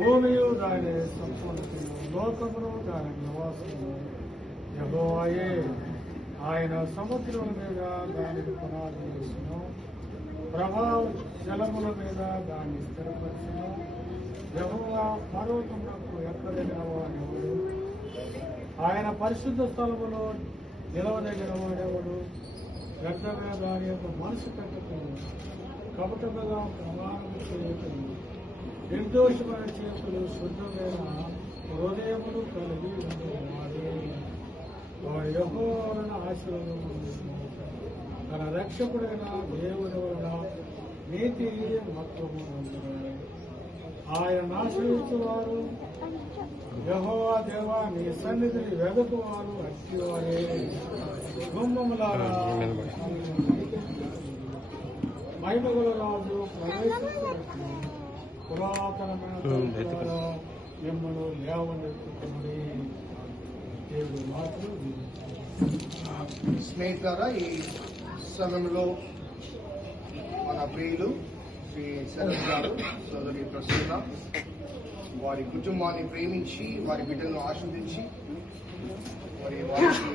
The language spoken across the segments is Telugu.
భూమియు దాని సంపూర్ణతయు లోకమును దాని నివాసము యెహోవాయే. ఆయన సముద్రముల మీద దానికి పునాది వేసును, ప్రభావ జలముల మీద దాన్ని స్థిరపరచును. యెహోవా పర్వతములకు ఎక్కదగిన వాడెవడు? ఆయన పరిశుద్ధ స్థలములో నిలవదగిన వాడెవడు? వ్యర్థంగా దాని యొక్క మనసు పెట్టకుండా కపటముగా ప్రమాణం చేయటం, నిర్దోషమైన చేతులు శుద్ధమైన హృదయములు కలిగి ఉండేవాడే. వాడు యెహోవాను ఆశీర్వదించును. తన రక్షకుడైన దేవుని వలన నీతి మత్వము పొందును. ఆయన ఆశ్రయించువారు యెహోవా దేవా నీ సన్నిధిని వెదకువారు అట్టివారే. గుమ్మములారా మహిమగల రాజు ప్రవేశించినట్లు పురాతనమైన తలుపులారా మిమ్మల్ని లేవనెత్తుకుని. దేవుడు మాత్రం స్నేహితులారా, ఈ సమయంలో మన ప్రియులు శ్రీ శరత్ గారు, సోదరి ప్రసన్న వారి కుటుంబాన్ని ప్రేమించి వారి బిడ్డలను ఆస్వాదించి మరి వారికి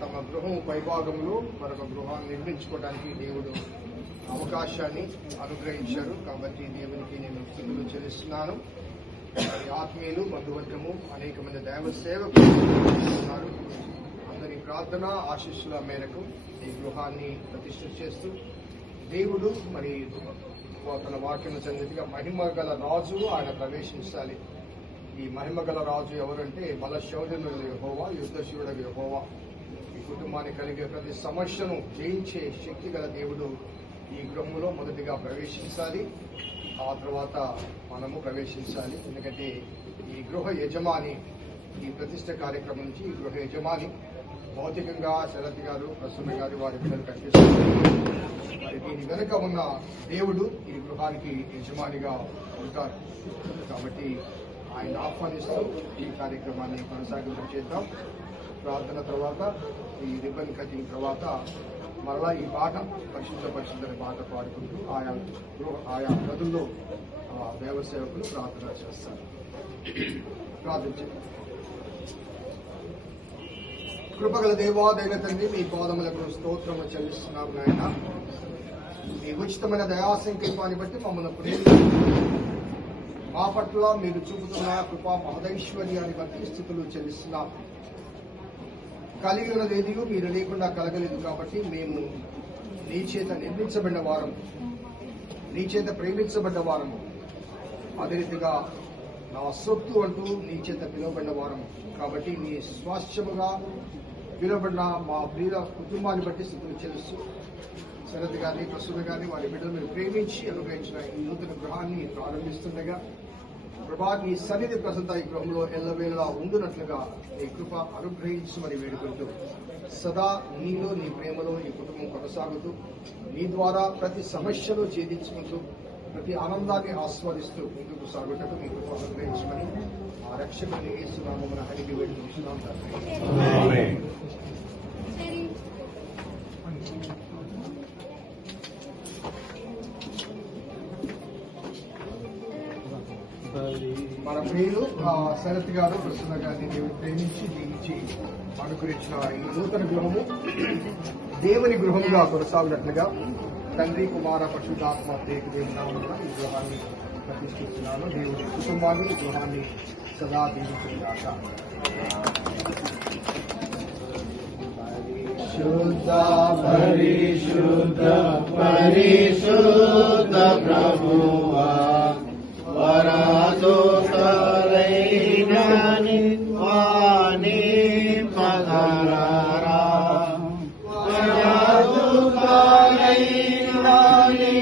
తమ గృహం పైభాగంలో మరొక గృహాన్ని నిర్మించుకోవడానికి దేవుడు అవకాశాన్ని అనుగ్రహించారు. కాబట్టి దేవునికి నేను స్తుతులు చెల్లిస్తున్నాను. వారి ఆత్మీయులు, బంధువర్గము, అనేక మంది దైవ సేవకులు ఉన్నారు. అందరి ప్రార్థన ఆశీస్సుల మేరకు ఈ గృహాన్ని ప్రతిష్ఠ చేస్తూ దేవుడు మరి తన వాక్యం సన్నిధిగా మహిమ గల రాజు ఆయన ప్రవేశించాలి. ఈ మహిమ గల రాజు ఎవరంటే బలశౌర్యములు యెహోవా, యుద్ధశూరుడు యెహోవా. ఈ కుటుంబాన్ని కలిగే ప్రతి సమస్యను జయించే శక్తి గల దేవుడు ఈ గృహంలో మొదటిగా ప్రవేశించాలి. ఆ తర్వాత మనము ప్రవేశించాలి. ఎందుకంటే ఈ గృహ యజమాని, ఈ ప్రతిష్ఠ కార్యక్రమం నుంచి ఈ గృహ యజమాని భౌతికంగా శరత్ గారు, ప్రసన్న గారు వారి పిల్లలు కనిపిస్తున్నారు. మరి దీని వెనుక ఉన్న దేవుడు ఈ గృహానికి యజమానిగా ఉంటారు. కాబట్టి ఆయన ఆహ్వానిస్తూ ఈ కార్యక్రమాన్ని కొనసాగింపు చేద్దాం. ప్రార్థన తర్వాత ఈ రిబ్బన్ కటింగ్ తర్వాత మరలా ఈ పాట పరిశుద్ధ పాట పాడుకుంటూ ఆయా గదుల్లో దేవసేవకులు ప్రార్థన చేస్తారు. ప్రార్థించండి. కృపగల దేవా, దైవ తండ్రి, మీ పాదములకు స్తోత్రము చెల్లిస్తున్నాము నాయన. మీ ఉచితమైన దయా సంకల్పాన్ని బట్టి మమ్మల్ని ప్రేమించి మా పట్ల మీరు చూపుతున్న కృపా మహదైశ్వర్యాన్ని బట్టి స్థితులు చెల్లిస్తున్నాం. కలిగి ఉన్నదేది మీరు లేకుండా కలగలేదు. కాబట్టి మేము నీ చేత నిర్మించబడిన వారము, నీ చేత ప్రేమించబడ్డ వారము, అదే రీతిగా నా సొత్తు అంటూ నీ చేత పిలువబడిన వారము. కాబట్టి నీ స్వాస్థ్యముగా పిలువబడిన మా ప్రియుల కుటుంబాన్ని బట్టి స్థితులు చెల్లిస్తూ శరత్ గారిని, ప్రసన్న గారిని, వారి బిడ్డలు మీరు ప్రేమించి అనుగ్రహించిన ఈ నూతన గృహాన్ని ప్రారంభిస్తుండగా ప్రభా నీ సన్నిధి ప్రసంత ఈ గృహంలో ఎల్లవేళలా ఉండునట్లుగా నీ కృప అనుగ్రహించమని వేడుకుంటూ సదా నీలో, నీ ప్రేమలో ఈ కుటుంబం కొనసాగుతూ నీ ద్వారా ప్రతి సమస్యను ఛేదించుకుంటూ ప్రతి ఆనందాన్ని ఆస్వాదిస్తూ ముందుకు సాగుటకు మీ కృప అనుగ్రహించమని ఆ రక్షకుని యేసు నామమున అడిగి వేడుకుంటున్నాం తండ్రి. మన ప్రియులు శరత్ గారు, ప్రసన్న గారిని దేవుడు ప్రేమించి దీవించి అనుగ్రహించిన ఈ నూతన గృహము దేవుని గృహముగా కొనసాగినట్లుగా తండ్రి, కుమార, పరిశుద్ధాత్మ దేవుని నామమున ఈ గృహాన్ని ప్రతిష్ఠిస్తున్నాను. దేవుడి కుటుంబాన్ని, ఈ గృహాన్ని సదా దీవించుగాక. శుద్ధ పరిశుద్ధ పరిశుద్ధ ప్రభువా, వరాదుతలైన వాని పదరారా, వరాదుతలైన వాని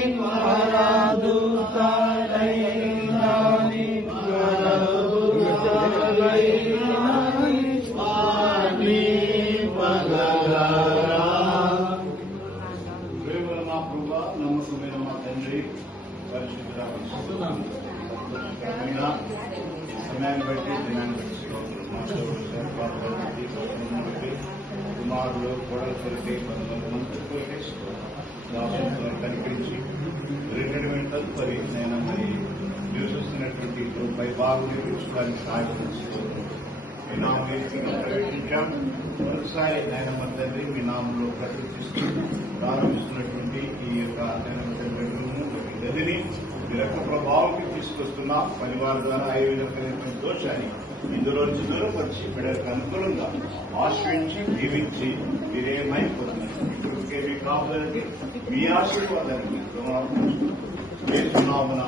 సమయాన్ని బట్టి దినాన్ని బట్టి కుమారులు కోడల కొరకే 11 మంది కొరకే దాసులను కనిపించి రిటైర్మెంట్ తదుపరి నేను మరి న్యూసెస్ ఇచ్చినటువంటి పై భాగం నిర్మించడానికి సహాయం చేస్తుంది. మీ నామం ప్రకటించాం. మరోసారి ఆయన మన తండ్రి మీ నామంలో ప్రకటిస్తూ ప్రారంభిస్తున్నటువంటి ఈ యొక్క గదిని మీ యొక్క ప్రభావంకి తీసుకొస్తున్న పరివారం ద్వారా అయ్యేటువంటి దోషాన్ని ఇందులో దూరపరిచి బిడ్డలకు అనుకూలంగా ఆశ్రయించి జీవించి మీరేమైపోతున్నారు ఇప్పటికే మీ కాపుదలకి మీ ఆశీర్వాదానికి వేస్తున్నామున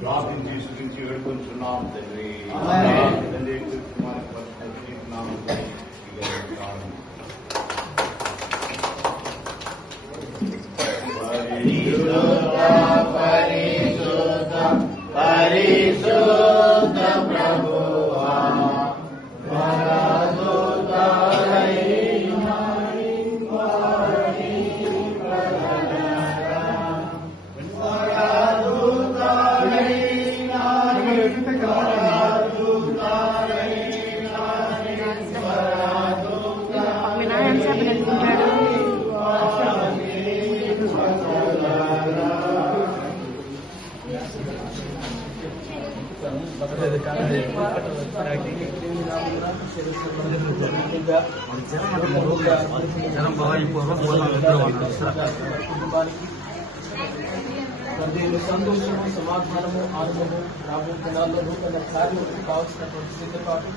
ప్రార్థన తీసుకుని వేడుకొంటున్నాం తండ్రి. తండ్రి కుమార్ పరిశుద్ధ ప్రభువా వినాయక సేవ నేర్చుకుంటాడు. సంతోషము, సమాధానము, ఆనందము రాబో దినాల్లో నూతన కార్యములకు కావాల్సినటువంటి సిద్ధపాటు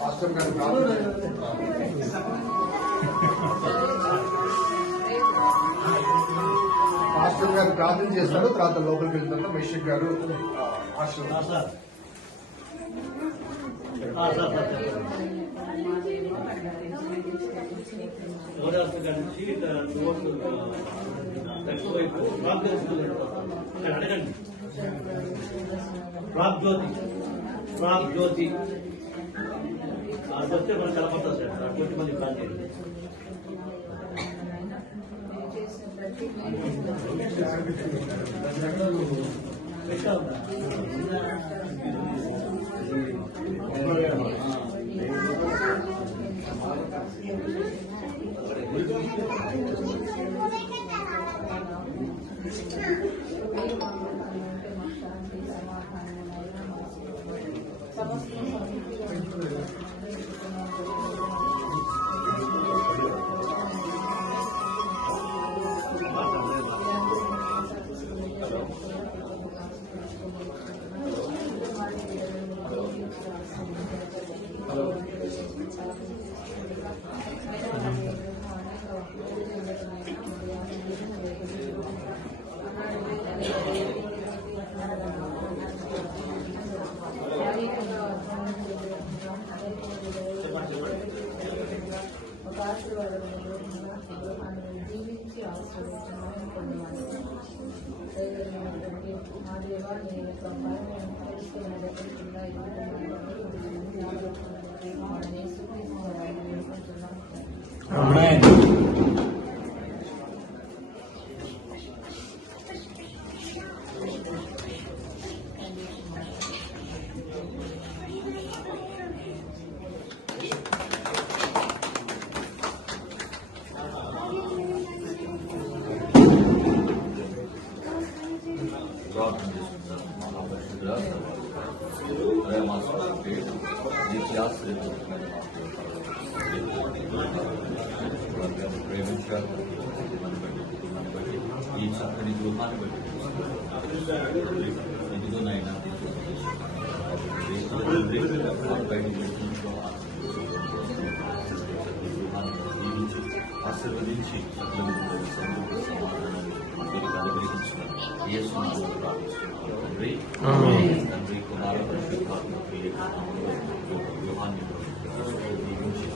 పాస్టర్ గారు ప్రార్థన పాస్టర్ గారు ప్రార్థన చేస్తారు. తర్వాత లోపలికి వెళ్ళిన తర్వాత మిషిక్ గారు ఆశీర్వాదం. ప్రాప్ జ్యోతి అది వస్తే మనం కలపడతాం సార్ కొంచెం మంది ప్లాన్ చేయండి. జీవించి ఆశ్రయించాలని పొందవాలి. మా దేవా నేను తెలుసుకున్న దగ్గరకుండా ఈ చక్కని గృహాన్ని బట్టి ఇదిగోనైనా దీవించి ఆశీర్వదించి అనుగ్రహించిన తండ్రి తండ్రి కుమార పరిశుద్ధాత్మ గృహాన్ని దీవించి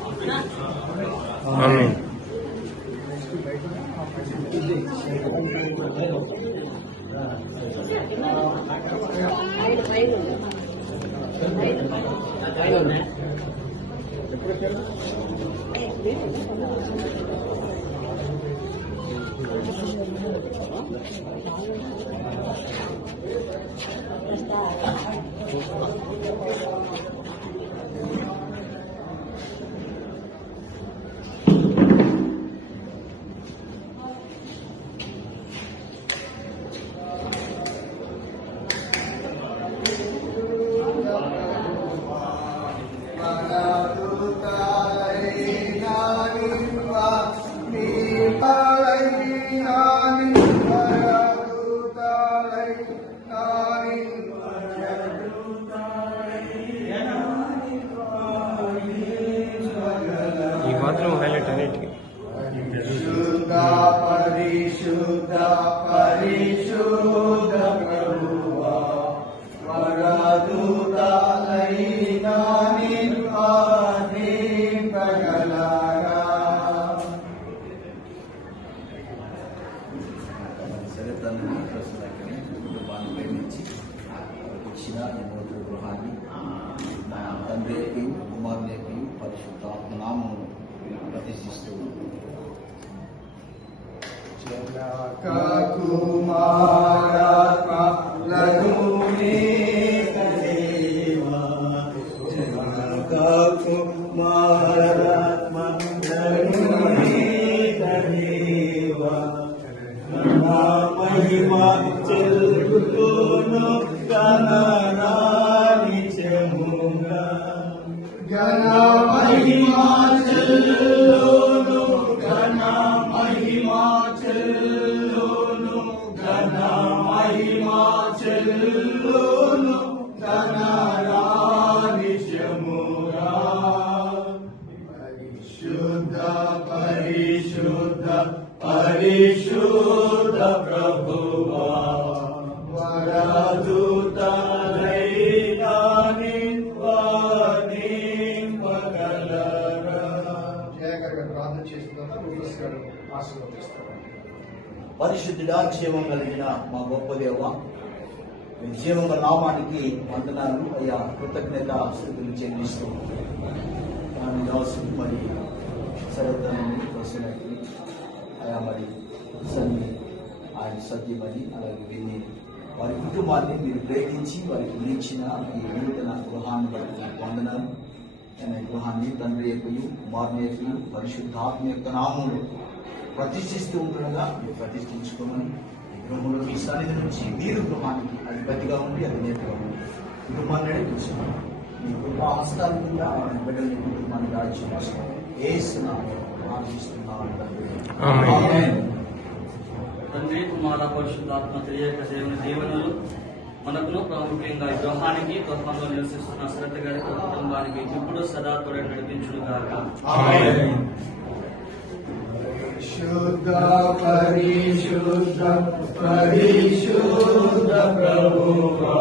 ఈ మాత్రం హైలైట్ అన్నిటికీ పరిశుద్ధ పరిశుద్ధ పరిశుద్ధ ప్రభువా వరదూతలైన నిర్వాధింపగలరా. సరే తనని ప్రస్తుతాన్ని కుటుంబాన్ని ప్రేమించి ఇచ్చిన నూతన గృహాన్ని మా తండ్రికి కుమారునికి పరిశుద్ధాత్మ నామమును ప్రతిష్ఠిస్తూ జనక కుమారాత్మలను దేవా జనక కుమారాత్మలను దేవా మహిమా చెల్లును గణనాని చెముగా గణ మహిమా చెల్లును గణ మహిమా చెల్లును గణ మహిమా చెల్లును గణనాని చెముగా పరిశుద్ధ ప్రభువా వరదూతలైనా నింపగలరా. జయగారు ప్రార్థన చేస్తున్నారు. రూపస్ గారు ఆశీర్వదిస్తారు. పరిశుద్ధుడా, జీవం కలిగిన మా గొప్ప దేవ, మీ జీవన నామానికి వందనాలు అయ్యా, కృతజ్ఞత స్థితులు చెల్లిస్తూ దాని దాసు మరి సరదాన్ని వస్తున్నట్టు అయా మరి సన్ని ఆయన సత్యమని అలాగే విని వారి కుటుంబాన్ని మీరు ప్రేమించి వారికి ఇచ్చిన ఈ నూతన గృహాన్ని బట్టి వందనాలు. ఆయన గృహాన్ని తండ్రి యొక్కయు కుమారుని యొక్కయు పరిశుద్ధాత్మ యొక్క నామములు ప్రతిష్ఠిస్తూ ఉంటుండగా మీరు ప్రతిష్ఠించుకోమని ఈ గృహంలో మీ సన్నిధి నుంచి మీరు గృహానికి అధిపతిగా ఉండి అధినేతగా ఉండి కుటుంబాన్ని నడిపించుకోండి. మీ కృపా హస్తాల కింద మన బిడ్డల్ని కుటుంబాన్ని రాజ్యం ఏసునామములో ఆశిస్తున్నాను తండ్రి. ఆమేన్. తండ్రి కుమార పరిశుద్ధాత్మ తెలియక దేవుని దీవెనలు మనకును ప్రాముఖ్యంగా ఈ గృహానికి గృహంలో నివసిస్తున్న శ్రద్ధ గారికి కుటుంబానికి ఇప్పుడు సదా తోడే నడిపించును గాక. శుద్ధ పరిశుద్ధ పరిశుద్ధ ప్రభువా